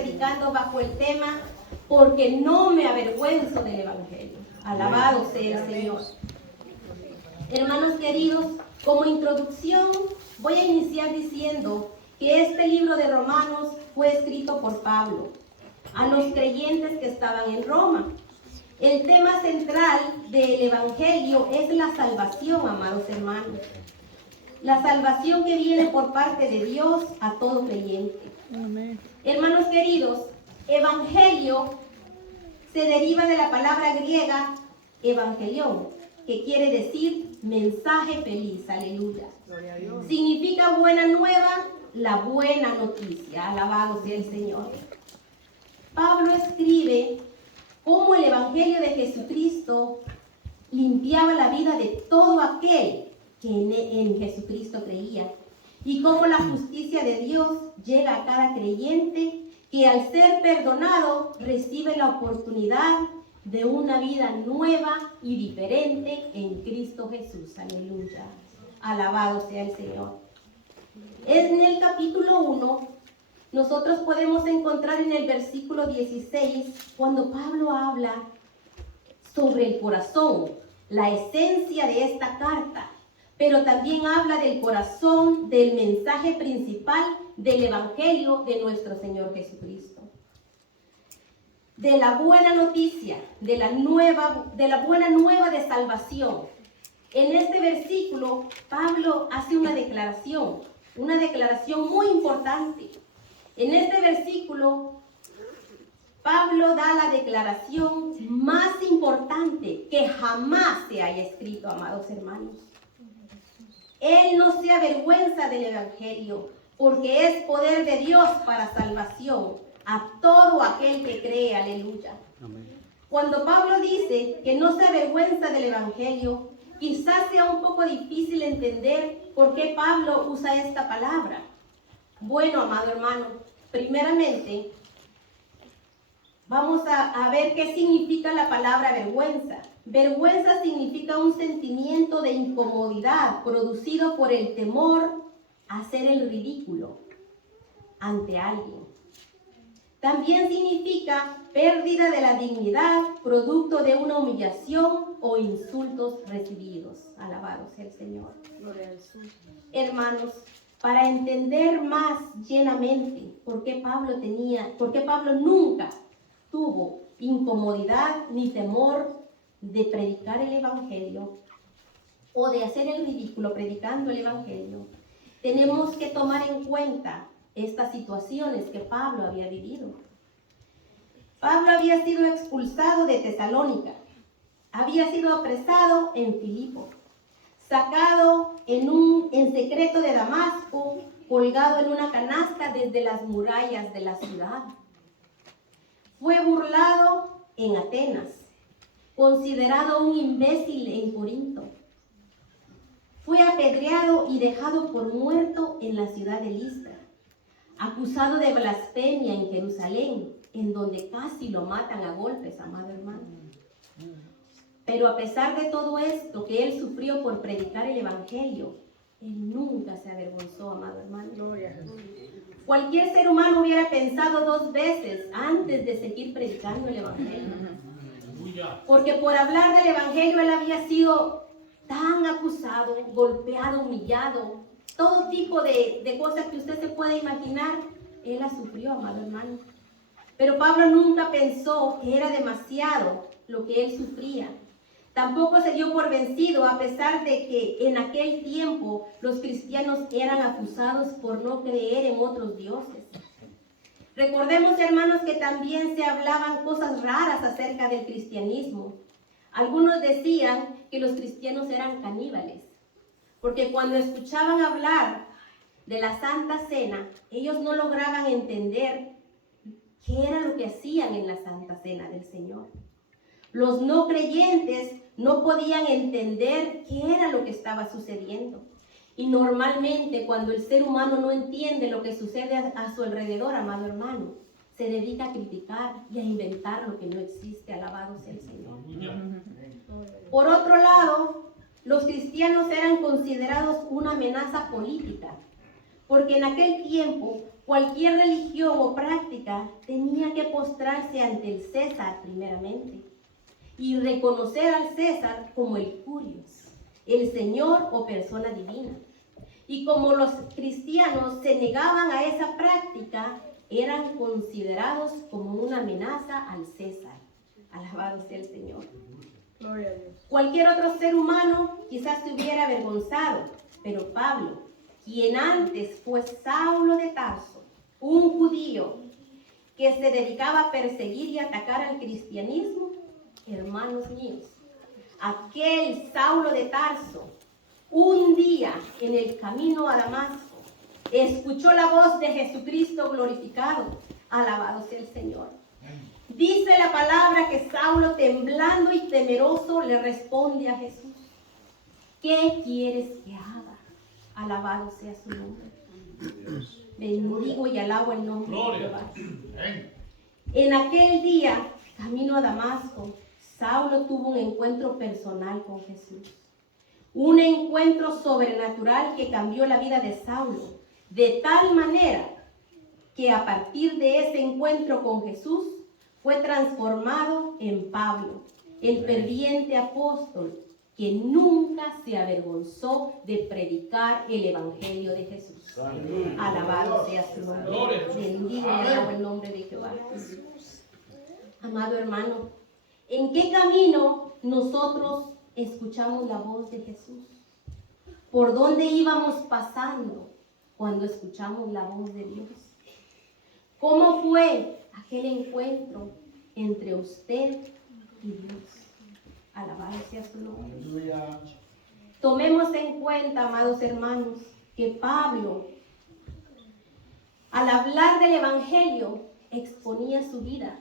predicando bajo el tema porque no me avergüenzo del Evangelio. Alabado sea el Señor. Hermanos queridos, como introducción voy a iniciar diciendo que este libro de Romanos fue escrito por Pablo a los creyentes que estaban en Roma. El tema central del Evangelio es la salvación, amados hermanos. La salvación que viene por parte de Dios a todo creyente. Amén. Hermanos queridos, Evangelio se deriva de la palabra griega evangelión, que quiere decir mensaje feliz, aleluya. Significa buena nueva, la buena noticia, alabado sea el Señor. Pablo escribe cómo el Evangelio de Jesucristo limpiaba la vida de todo aquel que en Jesucristo creía, y cómo la justicia de Dios llega a cada creyente que al ser perdonado recibe la oportunidad de una vida nueva y diferente en Cristo Jesús, aleluya. Alabado sea el Señor. En el capítulo 1 nosotros podemos encontrar en el versículo 16 cuando Pablo habla sobre el corazón, la esencia de esta carta, pero también habla del corazón del mensaje principal del Evangelio de nuestro Señor Jesucristo. De la buena noticia, de la buena nueva de salvación. En este versículo, Pablo hace una declaración muy importante. En este versículo, Pablo da la declaración más importante que jamás se haya escrito, amados hermanos. Él no se avergüenza del Evangelio, porque es poder de Dios para salvación a todo aquel que cree, aleluya. Amén. Cuando Pablo dice que no se avergüenza del Evangelio, quizás sea un poco difícil entender por qué Pablo usa esta palabra. Bueno, amado hermano, primeramente, vamos a ver qué significa la palabra vergüenza. Vergüenza significa un sentimiento de incomodidad producido por el temor a hacer el ridículo ante alguien. También significa pérdida de la dignidad producto de una humillación o insultos recibidos. Alabado sea el Señor. Hermanos, para entender más llenamente por qué Pablo nunca tuvo incomodidad ni temor de predicar el Evangelio o de hacer el ridículo predicando el Evangelio, tenemos que tomar en cuenta estas situaciones que Pablo había vivido. Pablo había sido expulsado de Tesalónica, había sido apresado en Filipo, sacado en secreto de Damasco, colgado en una canasta desde las murallas de la ciudad. Fue burlado en Atenas, considerado un imbécil en Corinto. Fue apedreado y dejado por muerto en la ciudad de Listra, acusado de blasfemia en Jerusalén, en donde casi lo matan a golpes, amado hermano. Pero a pesar de todo esto que él sufrió por predicar el Evangelio, él nunca se avergonzó, amado hermano. Cualquier ser humano hubiera pensado 2 veces antes de seguir predicando el Evangelio. Porque por hablar del Evangelio él había sido tan acusado, golpeado, humillado, todo tipo de cosas que usted se puede imaginar, él las sufrió, amado hermano. Pero Pablo nunca pensó que era demasiado lo que él sufría. Tampoco se dio por vencido, a pesar de que en aquel tiempo los cristianos eran acusados por no creer en otros dioses. Recordemos, hermanos, que también se hablaban cosas raras acerca del cristianismo. Algunos decían que los cristianos eran caníbales, porque cuando escuchaban hablar de la Santa Cena, ellos no lograban entender qué era lo que hacían en la Santa Cena del Señor. Los no creyentes no podían entender qué era lo que estaba sucediendo. Y normalmente cuando el ser humano no entiende lo que sucede a su alrededor, amado hermano, se dedica a criticar y a inventar lo que no existe. Alabado sea el Señor. Por otro lado, los cristianos eran considerados una amenaza política, porque en aquel tiempo cualquier religión o práctica tenía que postrarse ante el César primeramente y reconocer al César como el Curios, el Señor o persona divina. Y como los cristianos se negaban a esa práctica, eran considerados como una amenaza al César. Alabado sea el Señor. Gloria a Dios. Cualquier otro ser humano quizás se hubiera avergonzado, pero Pablo, quien antes fue Saulo de Tarso, un judío que se dedicaba a perseguir y atacar al cristianismo, hermanos míos, aquel Saulo de Tarso, un día en el camino a Damasco, escuchó la voz de Jesucristo glorificado. Alabado sea el Señor. Dice la palabra que Saulo, temblando y temeroso, le responde a Jesús: ¿qué quieres que haga? Alabado sea su nombre. Bendigo y alabo el nombre de Jehová. En aquel día, camino a Damasco, Saulo tuvo un encuentro personal con Jesús. Un encuentro sobrenatural que cambió la vida de Saulo, de tal manera que a partir de ese encuentro con Jesús fue transformado en Pablo, el ferviente apóstol que nunca se avergonzó de predicar el evangelio de Jesús. Alabado sea su nombre. Bendigo y alabo el nombre de Jehová. Amado hermano, ¿en qué camino nosotros escuchamos la voz de Jesús? ¿Por dónde íbamos pasando cuando escuchamos la voz de Dios? ¿Cómo fue aquel encuentro entre usted y Dios? Alabado sea su nombre. Tomemos en cuenta, amados hermanos, que Pablo, al hablar del evangelio, exponía su vida.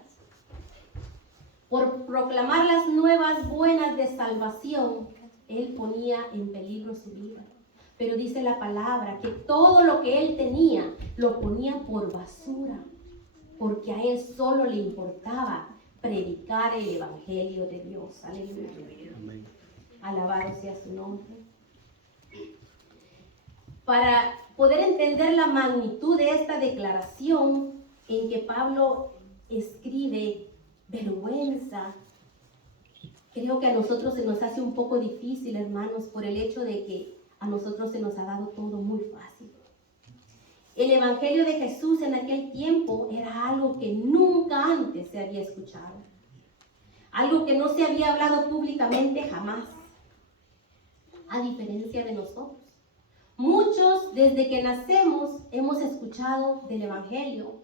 Por proclamar las nuevas buenas de salvación, él ponía en peligro su vida. Pero dice la palabra que todo lo que él tenía lo ponía por basura, porque a él solo le importaba predicar el evangelio de Dios. Aleluya. Amén. Alabado sea su nombre. Para poder entender la magnitud de esta declaración en que Pablo escribe vergüenza, creo que a nosotros se nos hace un poco difícil, hermanos, por el hecho de que a nosotros se nos ha dado todo muy fácil. El evangelio de Jesús en aquel tiempo era algo que nunca antes se había escuchado, algo que no se había hablado públicamente jamás, a diferencia de nosotros. Muchos desde que nacemos hemos escuchado del evangelio,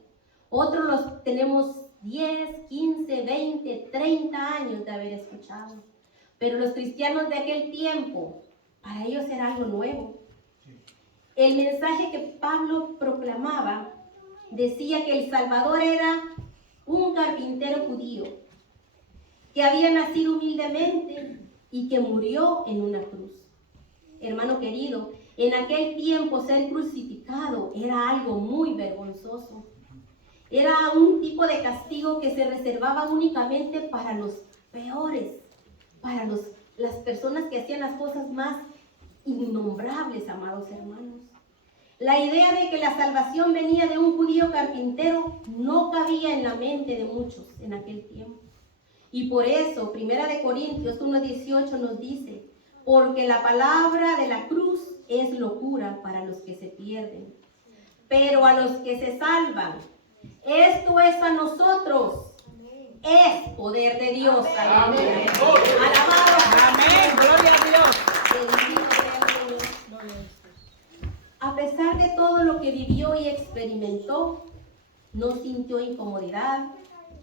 otros los tenemos 10, 15, 20, 30 años de haber escuchado. Pero los cristianos de aquel tiempo, para ellos era algo nuevo. El mensaje que Pablo proclamaba decía que el Salvador era un carpintero judío, que había nacido humildemente y que murió en una cruz. Hermano querido, en aquel tiempo ser crucificado era algo muy vergonzoso. Era un tipo de castigo que se reservaba únicamente para los peores, para las personas que hacían las cosas más innombrables, amados hermanos. La idea de que la salvación venía de un judío carpintero no cabía en la mente de muchos en aquel tiempo. Y por eso, 1 Corintios 1:18 nos dice: porque la palabra de la cruz es locura para los que se pierden, pero a los que se salvan, esto es a nosotros, es poder de Dios. Amén. Alabado. Amén. Gloria a Dios. Bendito sea el Señor. A pesar de todo lo que vivió y experimentó, no sintió incomodidad,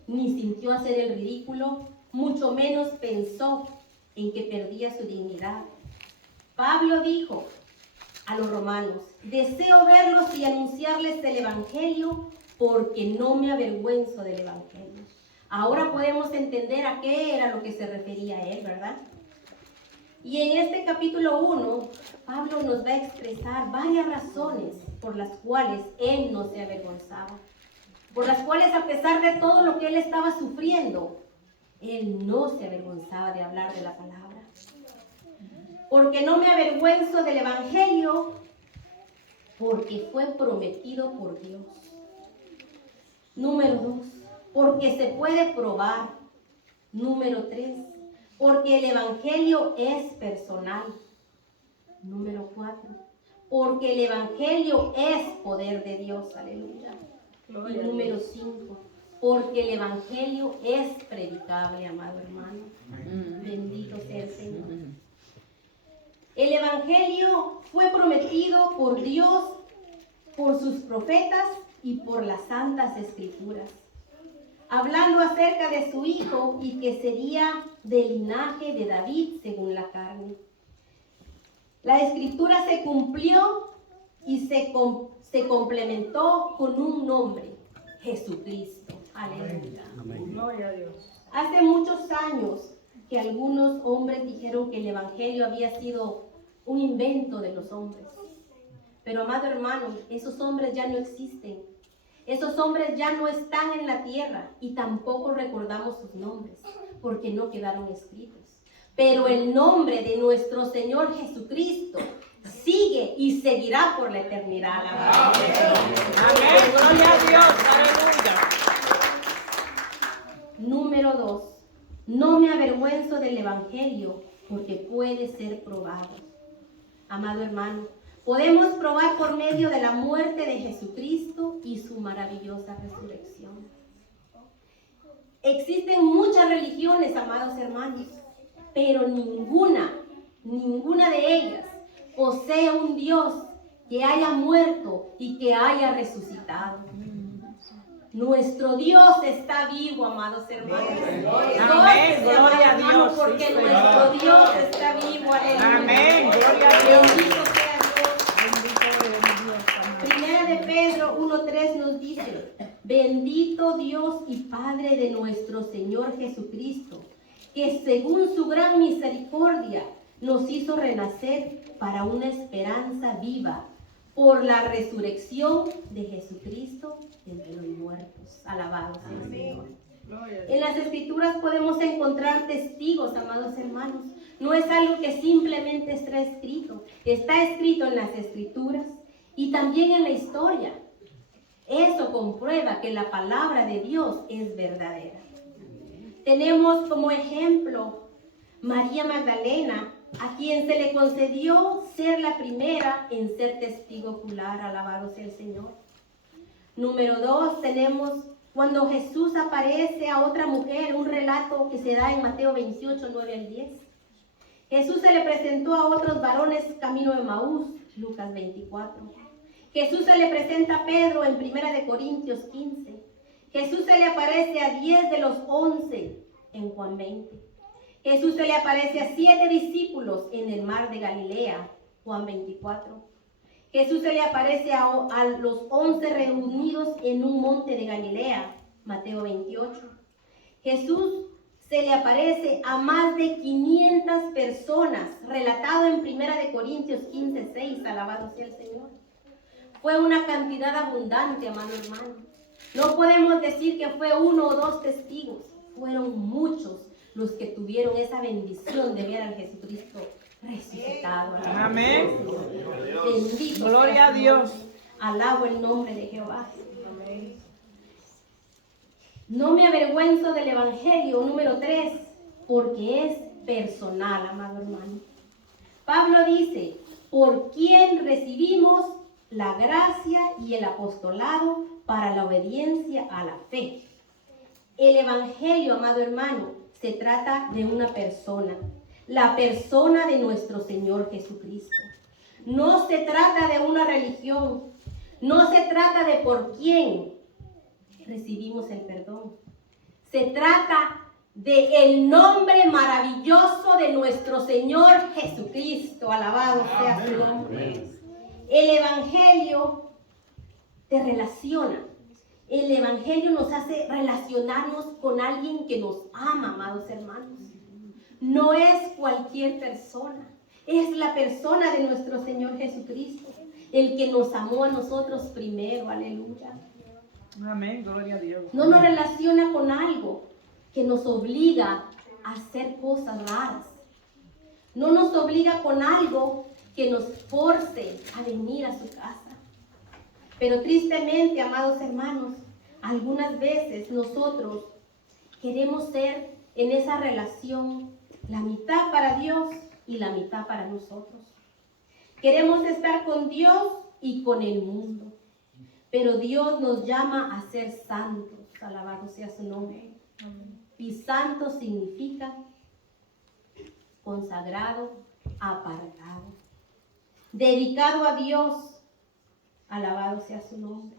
ni sintió hacer el ridículo, mucho menos pensó en que perdía su dignidad. Pablo dijo a los romanos: deseo verlos y anunciarles el evangelio, porque no me avergüenzo del evangelio. Ahora podemos entender a qué era lo que se refería él, ¿verdad? Y en este capítulo 1, Pablo nos va a expresar varias razones por las cuales él no se avergonzaba, por las cuales, a pesar de todo lo que él estaba sufriendo, él no se avergonzaba de hablar de la palabra. Porque no me avergüenzo del evangelio, porque fue prometido por Dios. Número 2, porque se puede probar. Número 3, porque el evangelio es personal. Número 4, porque el evangelio es poder de Dios. Aleluya. Y número 5, porque el evangelio es predicable, amado hermano. Bendito sea el Señor. El evangelio fue prometido por Dios, por sus profetas y por las santas escrituras, hablando acerca de su hijo y que sería del linaje de David según la carne. La escritura se cumplió y se complementó con un nombre, Jesucristo. Aleluya. Gloria a Dios. Hace muchos años que algunos hombres dijeron que el evangelio había sido un invento de los hombres. Pero amado hermano, esos hombres ya no existen. Esos hombres ya no están en la tierra y tampoco recordamos sus nombres porque no quedaron escritos. Pero el nombre de nuestro Señor Jesucristo sigue y seguirá por la eternidad. Amén. Gloria a Dios. Aleluya. Número 2. No me avergüenzo del evangelio porque puede ser probado. Amado hermano, podemos probar por medio de la muerte de Jesucristo y su maravillosa resurrección. Existen muchas religiones, amados hermanos, pero ninguna de ellas posee un Dios que haya muerto y que haya resucitado. Nuestro Dios está vivo, amados hermanos. Amén, gloria a Dios. Porque nuestro Dios está vivo. Aleluya. Amén, gloria a Dios. Bendito sea Dios. Primera de Pedro 1:3 nos dice: bendito Dios y Padre de nuestro Señor Jesucristo, que según su gran misericordia nos hizo renacer para una esperanza viva por la resurrección de Jesucristo entre los muertos. Alabado sea el Señor. En las Escrituras podemos encontrar testigos, amados hermanos. No es algo que simplemente está escrito en las Escrituras y también en la historia. Eso comprueba que la palabra de Dios es verdadera. Tenemos como ejemplo María Magdalena, a quien se le concedió ser la primera en ser testigo ocular. Alabado sea el Señor. Número 2, tenemos cuando Jesús aparece a otra mujer, un relato que se da en Mateo 28, 9 al 10. Jesús se le presentó a otros varones camino de Maús, Lucas 24. Jesús se le presenta a Pedro en 1 Corintios 15. Jesús se le aparece a 10 de los 11 en Juan 20. Jesús se le aparece a 7 discípulos en el mar de Galilea, Juan 24. Jesús se le aparece a los 11 reunidos en un monte de Galilea, Mateo 28. Jesús se le aparece a más de 500 personas, relatado en 1 Corintios 15, 6, alabado sea el Señor. Fue una cantidad abundante, amado hermano. No podemos decir que fue 1 o 2 testigos, fueron muchos los que tuvieron esa bendición de ver al Jesucristo resucitado. Amén. Bendito Gloria sea a Dios. Alabo el nombre de Jehová. No me avergüenzo del evangelio, número 3, porque es personal, amado hermano. Pablo dice: por quien recibimos la gracia y el apostolado para la obediencia a la fe. El evangelio, amado hermano, se trata de una persona, la persona de nuestro Señor Jesucristo. No se trata de una religión, no se trata de por quién recibimos el perdón. Se trata de el nombre maravilloso de nuestro Señor Jesucristo. Alabado sea su nombre. El evangelio te relaciona. El evangelio nos hace relacionarnos con alguien que nos ama, amados hermanos. No es cualquier persona, es la persona de nuestro Señor Jesucristo, el que nos amó a nosotros primero. Aleluya. Amén, gloria a Dios. No nos relaciona con algo que nos obliga a hacer cosas raras. No nos obliga con algo que nos force a venir a su casa. Pero tristemente, amados hermanos, algunas veces nosotros queremos ser en esa relación la mitad para Dios y la mitad para nosotros. Queremos estar con Dios y con el mundo. Pero Dios nos llama a ser santos. Alabado sea su nombre. Y santo significa consagrado, apartado, dedicado a Dios. Alabado sea su nombre.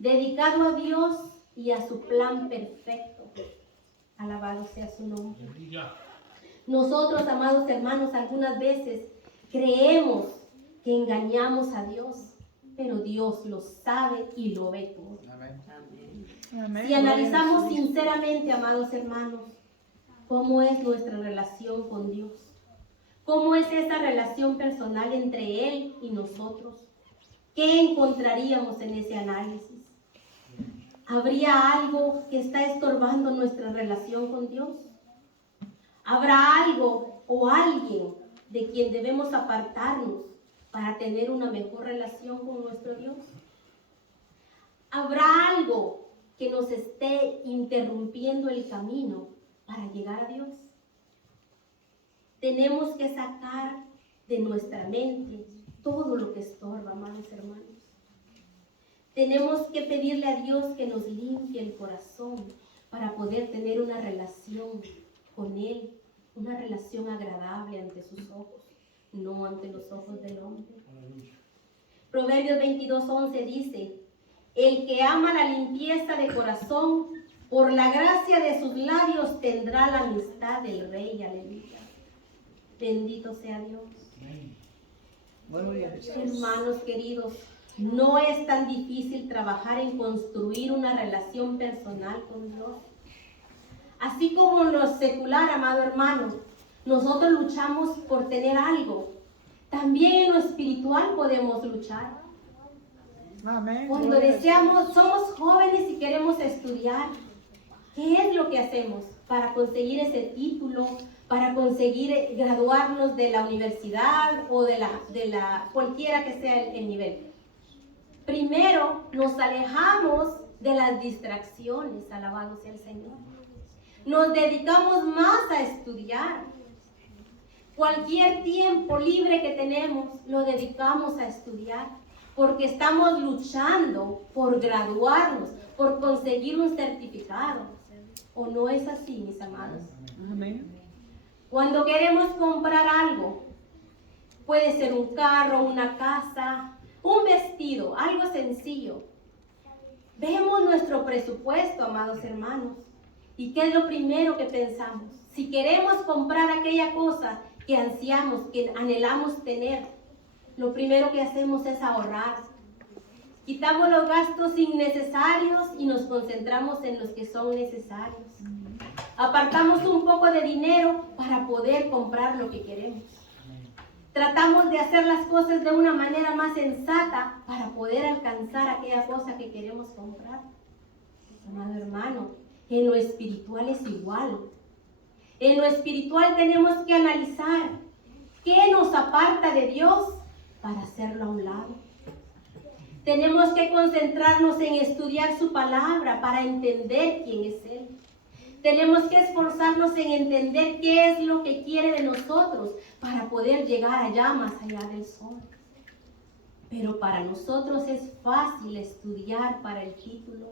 Dedicado a Dios y a su plan perfecto. Alabado sea su nombre. Nosotros, amados hermanos, algunas veces creemos que engañamos a Dios, pero Dios lo sabe y lo ve todo. Amén. Si analizamos sinceramente, amados hermanos, cómo es nuestra relación con Dios, cómo es esa relación personal entre Él y nosotros, ¿qué encontraríamos en ese análisis? ¿Habría algo que está estorbando nuestra relación con Dios? ¿Habrá algo o alguien de quien debemos apartarnos para tener una mejor relación con nuestro Dios? ¿Habrá algo que nos esté interrumpiendo el camino para llegar a Dios? Tenemos que sacar de nuestra mente todo lo que estorba, amados hermanos. Tenemos que pedirle a Dios que nos limpie el corazón para poder tener una relación con Él, una relación agradable ante sus ojos, no ante los ojos del hombre. Proverbios 22:11 dice: el que ama la limpieza de corazón, por la gracia de sus labios tendrá la amistad del Rey. Aleluya. Bendito sea Dios. Hermanos queridos, no es tan difícil trabajar en construir una relación personal con Dios. Así como en lo secular, amado hermano, nosotros luchamos por tener algo. También en lo espiritual podemos luchar. Amén. Cuando deseamos, somos jóvenes y queremos estudiar, ¿qué es lo que hacemos para conseguir ese título, para conseguir graduarnos de la universidad o de la cualquiera que sea el nivel? Primero nos alejamos de las distracciones, alabado sea el Señor. Nos dedicamos más a estudiar. Cualquier tiempo libre que tenemos lo dedicamos a estudiar, porque estamos luchando por graduarnos, por conseguir un certificado. ¿O no es así, mis amados? Amén. Cuando queremos comprar algo, puede ser un carro, una casa, un vestido, algo sencillo. Vemos nuestro presupuesto, amados hermanos, y ¿qué es lo primero que pensamos? Si queremos comprar aquella cosa que ansiamos, que anhelamos tener, lo primero que hacemos es ahorrar. Quitamos los gastos innecesarios y nos concentramos en los que son necesarios. Apartamos un poco de dinero para poder comprar lo que queremos. Tratamos de hacer las cosas de una manera más sensata para poder alcanzar aquella cosa que queremos comprar. Amado hermano, en lo espiritual es igual. En lo espiritual tenemos que analizar qué nos aparta de Dios para hacerlo a un lado. Tenemos que concentrarnos en estudiar su palabra para entender quién es Él. Tenemos que esforzarnos en entender qué es lo que quiere de nosotros para poder llegar allá, más allá del sol. Pero para nosotros es fácil estudiar para el título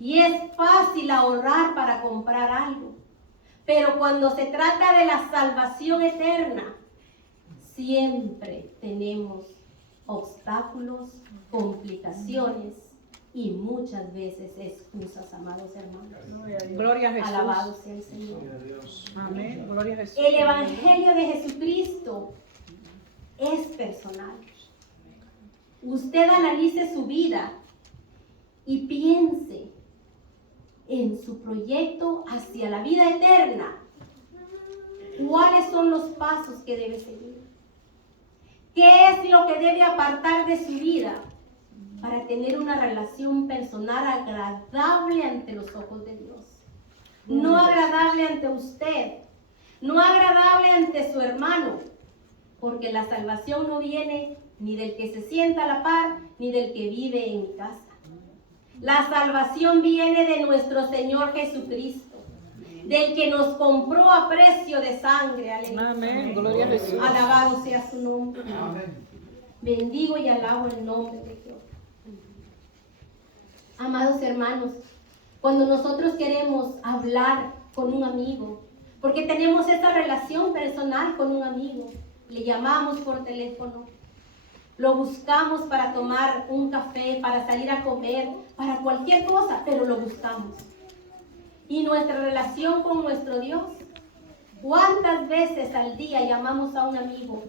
y es fácil ahorrar para comprar algo. Pero cuando se trata de la salvación eterna, siempre tenemos obstáculos, complicaciones y muchas veces excusas, amados hermanos. Gloria a Jesús. Alabado sea el Señor. Amén. Gloria a Jesús. El Evangelio de Jesucristo es personal. Usted analice su vida y piense en su proyecto hacia la vida eterna. ¿Cuáles son los pasos que debe seguir? ¿Qué es lo que debe apartar de su vida para tener una relación personal agradable ante los ojos de Dios? No agradable ante usted, no agradable ante su hermano, porque la salvación no viene ni del que se sienta a la par, ni ni del que vive en mi casa. La salvación viene de nuestro Señor Jesucristo, del que nos compró a precio de sangre. Aleluya. Amén. Gloria a Jesús. Alabado sea su nombre. Bendigo y alabo el nombre de Dios. Amados hermanos, cuando nosotros queremos hablar con un amigo, porque tenemos esta relación personal con un amigo, le llamamos por teléfono, lo buscamos para tomar un café, para salir a comer, para cualquier cosa, pero lo buscamos. Y nuestra relación con nuestro Dios, ¿cuántas veces al día llamamos a un amigo?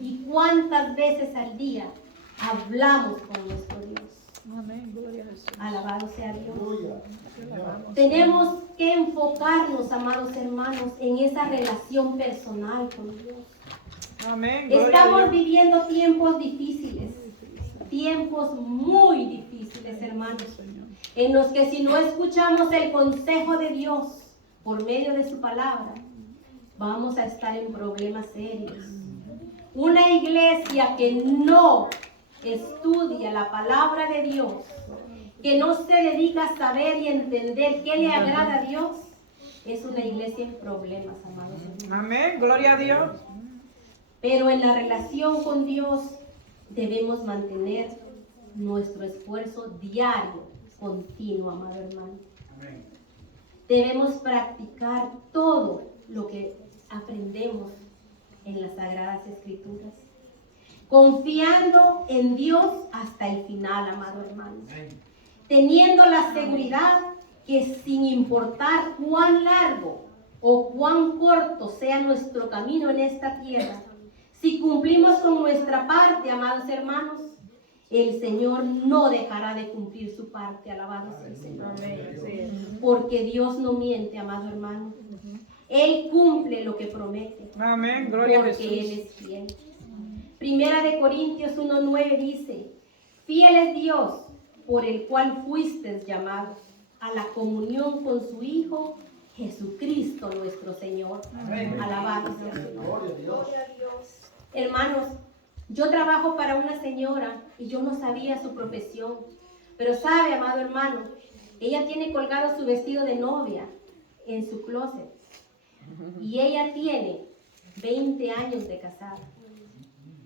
¿Y cuántas veces al día hablamos con nuestro Dios? Amén. Gloria a Jesús. Alabado sea Dios. Tenemos que enfocarnos, amados hermanos, en esa relación personal con Dios. Amén. Gloria a Estamos Dios. viviendo tiempos difíciles, tiempos muy difíciles, hermanos, en los que si no escuchamos el consejo de Dios por medio de su palabra, vamos a estar en problemas serios. Una iglesia que no estudia la palabra de Dios, que no se dedica a saber y entender qué le agrada a Dios, es una iglesia en problemas, amados hermanos. Amén. Gloria a Dios. Pero en la relación con Dios debemos mantener nuestro esfuerzo diario, continuo, amado hermano. Debemos practicar todo lo que aprendemos en las Sagradas Escrituras, confiando en Dios hasta el final, amado hermano, teniendo la seguridad que sin importar cuán largo o cuán corto sea nuestro camino en esta tierra, si cumplimos con nuestra parte, amados hermanos, el Señor no dejará de cumplir su parte. Alabado sea el Señor. Porque Dios no miente, amado hermano. Él cumple lo que promete. Amén. Gloria a Porque Jesús. Él es fiel. Primera de Corintios 1:9 dice: fiel es Dios, por el cual fuisteis llamados a la comunión con su Hijo Jesucristo nuestro Señor. Alabado sea su nombre. Hermanos, yo trabajo para una señora y yo no sabía su profesión, pero sabe, amado hermano, ella tiene colgado su vestido de novia en su closet y ella tiene 20 años de casada.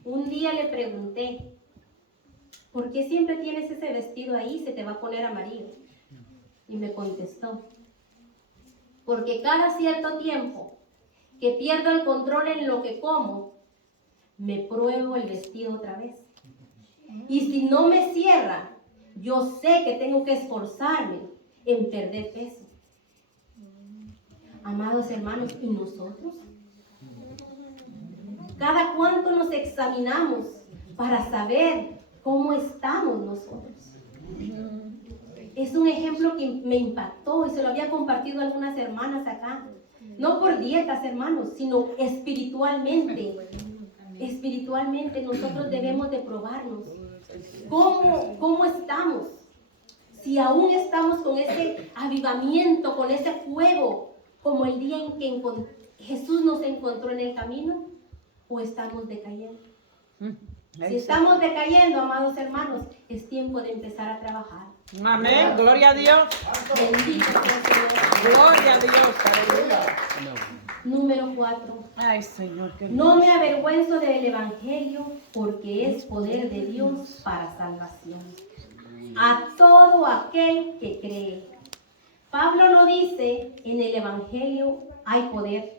Un día le pregunté: ¿por qué siempre tienes ese vestido ahí? Se te va a poner amarillo. Y me contestó: porque cada cierto tiempo que pierdo el control en lo que como, me pruebo el vestido otra vez. Y si no me cierra, yo sé que tengo que esforzarme en perder peso. Amados hermanos, ¿y nosotros? ¿Cada cuánto nos examinamos para saber cómo estamos nosotros? Es un ejemplo que me impactó y se lo había compartido a algunas hermanas acá. No por dietas, hermanos, sino espiritualmente. Espiritualmente nosotros debemos de probarnos. ¿Cómo estamos? Si aún estamos con ese avivamiento, con ese fuego, como el día en que Jesús nos encontró en el camino, o estamos decayendo. Si estamos decayendo, amados hermanos, es tiempo de empezar a trabajar. Amén. Gloria a Dios. Bendito sea el Señor. Gloria a Dios. Aleluya. Número 4. Ay, Señor. Qué No me avergüenzo del Evangelio, porque es poder de Dios para salvación a todo aquel que cree. Pablo no dice en el Evangelio hay poder.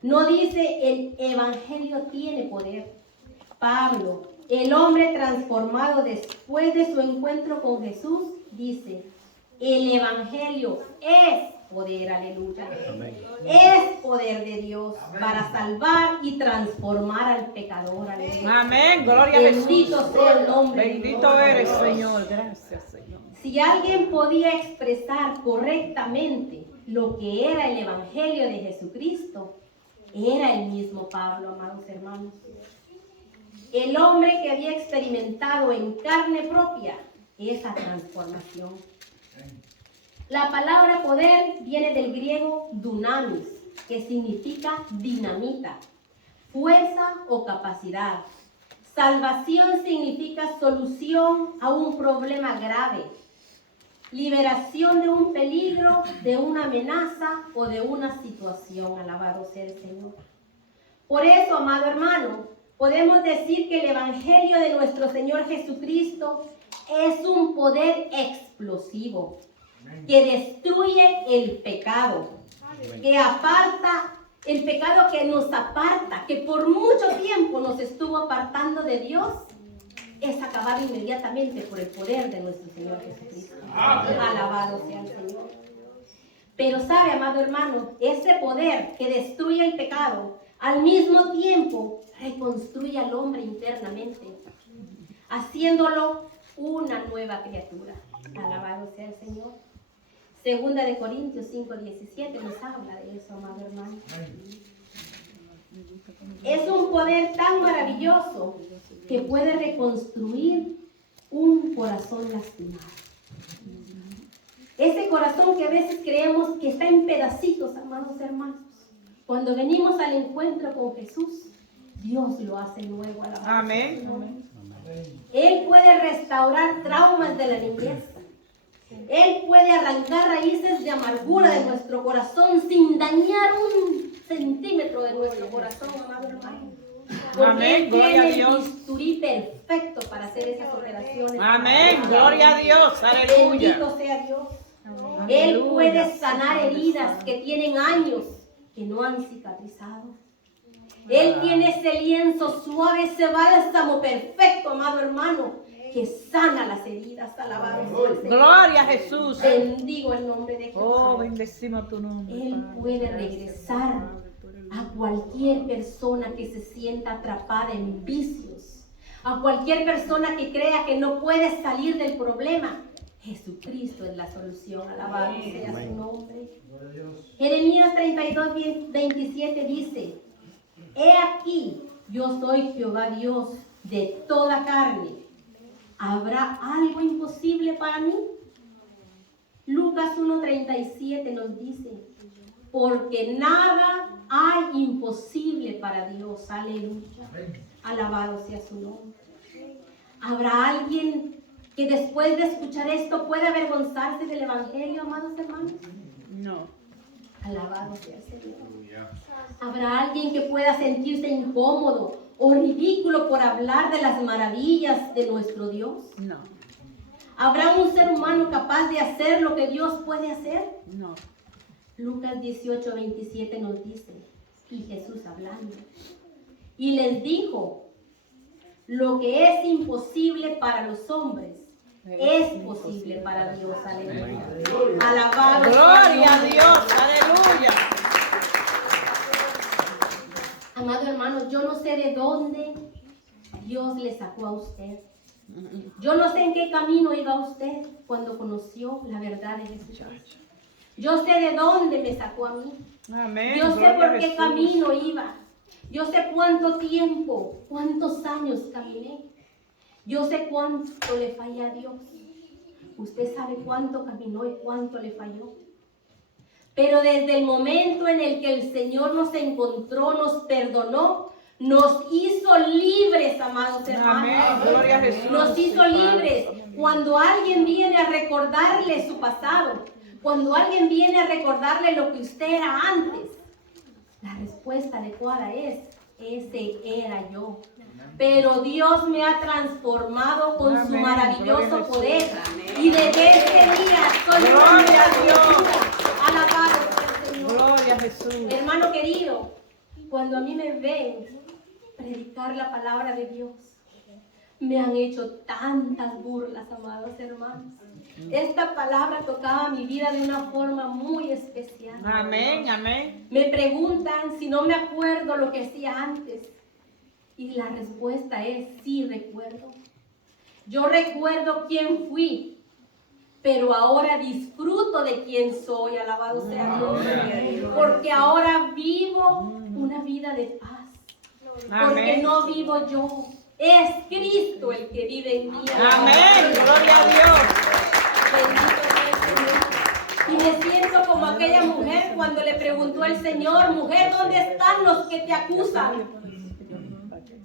No dice el Evangelio tiene poder. Pablo, el hombre transformado después de su encuentro con Jesús, dice: el Evangelio es poder, aleluya. Amén. Es poder de Dios para salvar y transformar al pecador, aleluya. Amén. Gloria a Jesús. Bendito sea el nombre. Bendito eres, Señor. Gracias, Señor. Si alguien podía expresar correctamente lo que era el Evangelio de Jesucristo, era el mismo Pablo, amados hermanos. El hombre que había experimentado en carne propia esa transformación. La palabra poder viene del griego dunamis, que significa dinamita, fuerza o capacidad, Salvación significa solución a un problema grave, liberación de un peligro, de una amenaza o de una situación. Alabado sea el Señor. Por eso, amado hermano, podemos decir que el Evangelio de nuestro Señor Jesucristo es un poder explosivo que destruye el pecado, que aparta el pecado, que nos aparta, que por mucho tiempo nos estuvo apartando de Dios, es acabado inmediatamente por el poder de nuestro Señor Jesucristo. Alabado sea el Señor. Pero sabe, amado hermano, ese poder que destruye el pecado, al mismo tiempo reconstruye al hombre internamente, haciéndolo una nueva criatura. Alabado sea el Señor. Segunda de Corintios 5:17 nos habla de eso, amado hermano. Es un poder tan maravilloso que puede reconstruir un corazón lastimado. Ese corazón que a veces creemos que está en pedacitos, amados hermanos. Cuando venimos al encuentro con Jesús, Dios lo hace nuevo. Amén. Él puede restaurar traumas de la niñez. Él puede arrancar raíces de amargura de nuestro corazón sin dañar un centímetro de nuestro corazón, amado hermano. Porque Amén, Él gloria a tiene Dios. el bisturí perfecto para hacer esas operaciones. Amén, gloria a Dios, aleluya. Bendito sea Dios. Él puede sanar heridas que tienen años que no han cicatrizado. Él tiene ese lienzo suave, ese bálsamo perfecto, amado hermano, que sana las heridas. Alabado sea el Señor. Gloria a Jesús. Bendigo el nombre de Jesús. Oh, bendecimos tu nombre. Él puede regresar a cualquier persona que se sienta atrapada en vicios, a cualquier persona que crea que no puede salir del problema. Jesucristo es la solución. Alabado sea su nombre. Jeremías 32:27 dice: He aquí, yo soy Jehová Dios de toda carne. ¿Habrá algo imposible para mí? Lucas 1:37 nos dice: porque nada hay imposible para Dios. Aleluya. Alabado sea su nombre. ¿Habrá alguien que después de escuchar esto pueda avergonzarse del Evangelio, amados hermanos? No. Alabado sea el Señor. ¿Habrá alguien que pueda sentirse incómodo o ridículo por hablar de las maravillas de nuestro Dios? No. ¿Habrá un ser humano capaz de hacer lo que Dios puede hacer? No. Lucas 18:27 nos dice, y Jesús hablando, y les dijo: lo que es imposible para los hombres es posible para Dios. Aleluya. Alabado sea Gloria a el Dios, aleluya. Amado hermano, yo no sé de dónde Dios le sacó a usted. Yo no sé en qué camino iba usted cuando conoció la verdad de Jesús. Yo sé de dónde me sacó a mí. Amén. Yo sé gloria por a qué Jesús. camino iba. Yo sé cuánto tiempo, cuántos años caminé. Yo sé cuánto le fallé a Dios. Usted sabe cuánto caminó y cuánto le falló. Pero desde el momento en el que el Señor nos encontró, nos perdonó, nos hizo libres, amados hermanos. Amén. Gloria a Jesús. Nos hizo libres. Cuando alguien viene a recordarle su pasado, cuando alguien viene a recordarle lo que usted era antes, la respuesta adecuada es: ese era yo. Pero Dios me ha transformado con su Amén. maravilloso Gloria a poder. Jesús. Y desde este día soy una Gloria nueva a Dios. criatura. Alabado sea el Señor. Gloria a Jesús. Hermano querido, cuando a mí me ven predicar la palabra de Dios, me han hecho tantas burlas, amados hermanos. Esta palabra tocaba mi vida de una forma muy especial. Amén, amén. Me preguntan si no me acuerdo lo que hacía antes. Y la respuesta es: sí recuerdo. Yo recuerdo quién fui, pero ahora disfruto de quién soy. Alabado sea Dios. Porque ahora vivo una vida de paz. Porque Amén. no vivo yo. Es Cristo el que vive en mí. Amén. Gloria a Dios. Bendito sea el Señor. Y me siento como aquella mujer cuando le preguntó el Señor: mujer, ¿dónde están los que te acusan?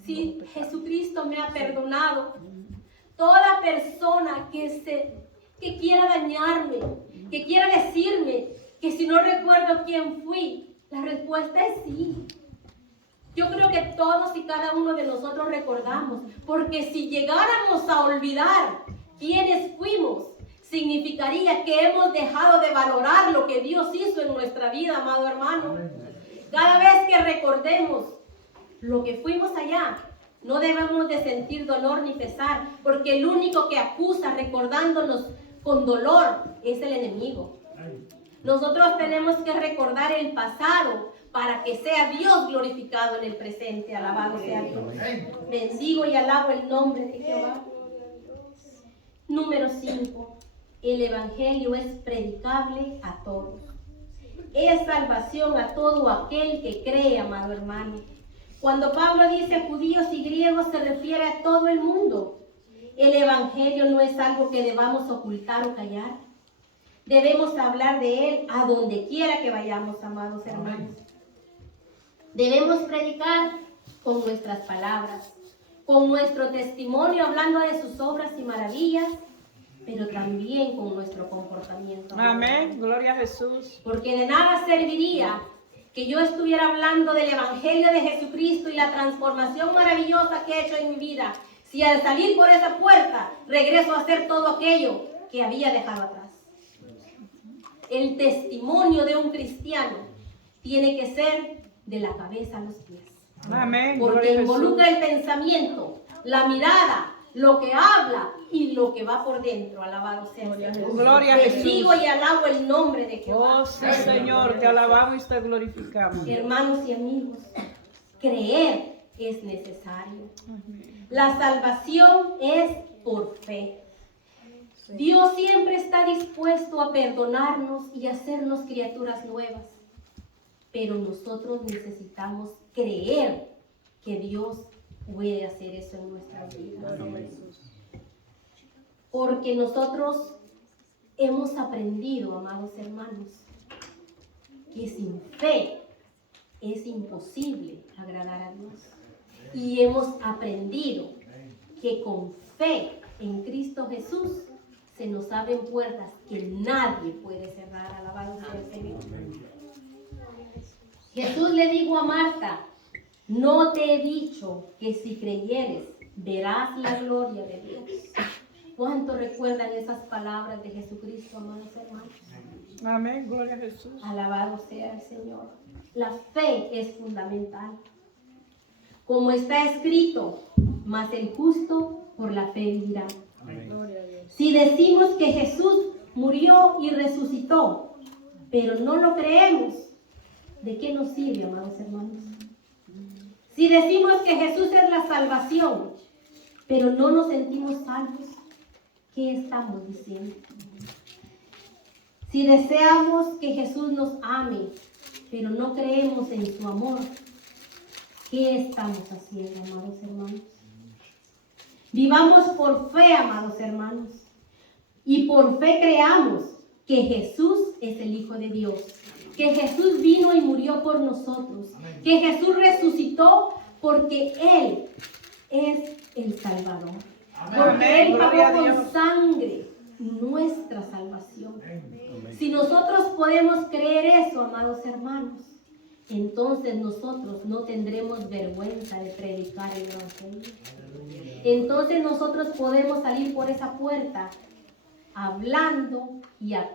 si Jesucristo me ha perdonado. Toda persona que quiera dañarme, que quiera decirme que si no recuerdo quién fui, la respuesta es sí. Yo creo que todos y cada uno de nosotros recordamos, porque si llegáramos a olvidar quiénes fuimos, significaría que hemos dejado de valorar lo que Dios hizo en nuestra vida, amado hermano. Cada vez que recordemos lo que fuimos allá, no debemos de sentir dolor ni pesar, porque el único que acusa recordándonos con dolor es el enemigo. Nosotros tenemos que recordar el pasado para que sea Dios glorificado en el presente. Alabado sea Dios. Bendigo y alabo el nombre de Jehová. Número 5. El evangelio es predicable a todos. Es salvación a todo aquel que cree, amado hermano. Cuando Pablo dice judíos y griegos, se refiere a todo el mundo. El evangelio no es algo que debamos ocultar o callar. Debemos hablar de él a donde quiera que vayamos, amados hermanos. Debemos predicar con nuestras palabras, con nuestro testimonio, hablando de sus obras y maravillas, pero también con nuestro comportamiento. Amén. Gloria a Jesús. Porque de nada serviría que yo estuviera hablando del evangelio de Jesucristo y la transformación maravillosa que he hecho en mi vida, si al salir por esa puerta regreso a hacer todo aquello que había dejado atrás. El testimonio de un cristiano tiene que ser de la cabeza a los pies. Amén. Porque involucra el pensamiento, la mirada, lo que habla y lo que va por dentro. Alabado sea Dios. Gloria a Jesús. Bendigo y alabo el nombre de Jehová. Oh, sí, Señor, te alabamos y te glorificamos. Hermanos y amigos, creer es necesario. La salvación es por fe. Dios siempre está dispuesto a perdonarnos y hacernos criaturas nuevas. Pero nosotros necesitamos creer que Dios puede hacer eso en nuestras vidas. Porque nosotros hemos aprendido, amados hermanos, que sin fe es imposible agradar a Dios. Y hemos aprendido que con fe en Cristo Jesús se nos abren puertas que nadie puede cerrar. Alabado sea el Señor. Jesús le dijo a Marta: no te he dicho que si creyeres verás la gloria de Dios. ¿Cuánto recuerdan esas palabras de Jesucristo, amados hermanos? Amén, gloria a Jesús. Alabado sea el Señor. La fe es fundamental. Como está escrito, mas el justo por la fe vivirá. Si decimos que Jesús murió y resucitó, pero no lo creemos, ¿de qué nos sirve, amados hermanos? Si decimos que Jesús es la salvación, pero no nos sentimos salvos, ¿qué estamos diciendo? Si deseamos que Jesús nos ame, pero no creemos en su amor, ¿qué estamos haciendo, amados hermanos? Vivamos por fe, amados hermanos, y por fe creamos que Jesús es el Hijo de Dios, que Jesús vino y murió por nosotros, que Jesús resucitó porque Él es el Salvador, porque Él pagó con sangre nuestra salvación. Si nosotros podemos creer eso, amados hermanos, entonces nosotros no tendremos vergüenza de predicar el evangelio. Entonces nosotros podemos salir por esa puerta hablando y actuando